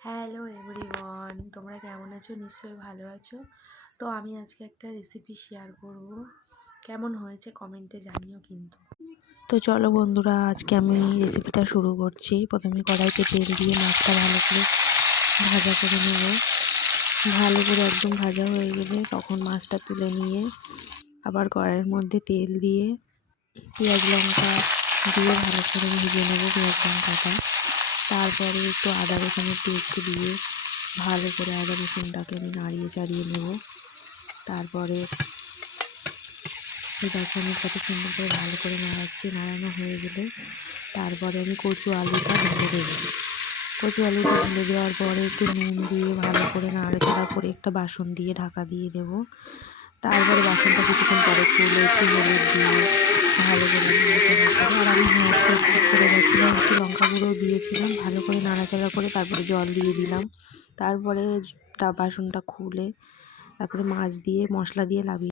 Hello everyone, তোমরা কেমন আছো? নিশ্চয়ই ভালো আছো। তো আমি আজকে একটা রেসিপি শেয়ার করব, কেমন হয়েছে কমেন্টে জানিও কিন্তু। তো চলো বন্ধুরা, আজকে আমি রেসিপিটা শুরু করছি। প্রথমে কড়াইতে তেল দিয়ে মাছটা ভালো করে ভাজা করে নেব। ভালো করে একদম ভাজা হয়ে গেলে তখন মাছটা তুলে নিয়ে আবার কড়াইয়ের মধ্যে তেল দিয়ে পেঁয়াজ লঙ্কা দিয়ে ভালো করে ভেজে নেব পেঁয়াজ লঙ্কাটা। তারপরে একটু আদা রসুনের পেস্ট দিয়ে ভালো করে আদা রসুনটাকে আমি নাড়িয়ে চাড়িয়ে নেব। তারপরে দেখো আমি কত সুন্দর করে ভালো করে নাড়াচ্ছি। নাড়ানো হয়ে গেলে তারপরে আমি কচু আলুটা ঢেলে দেবো। কচু আলুটা ঢেলে দেওয়ার পরে একটু নুন দিয়ে ভালো করে নাড়াচাড়া করে একটা বাসন দিয়ে ঢাকা দিয়ে দেবো। তারপরে বাসনটা কিছুক্ষণ পরে তুলে একটু হলুদ দিয়ে ভালো করে নাড়াচাড়া করে, আর আমি স্কিপ করে গেছিলাম, একটু লঙ্কা গুঁড়ো দিয়েছিলাম। ভালো করে নাড়াচাড়া করে তারপরে জল দিয়ে দিলাম। তারপরে বাসনটা খুলে তারপরে মাছ দিয়ে মশলা দিয়ে নামিয়ে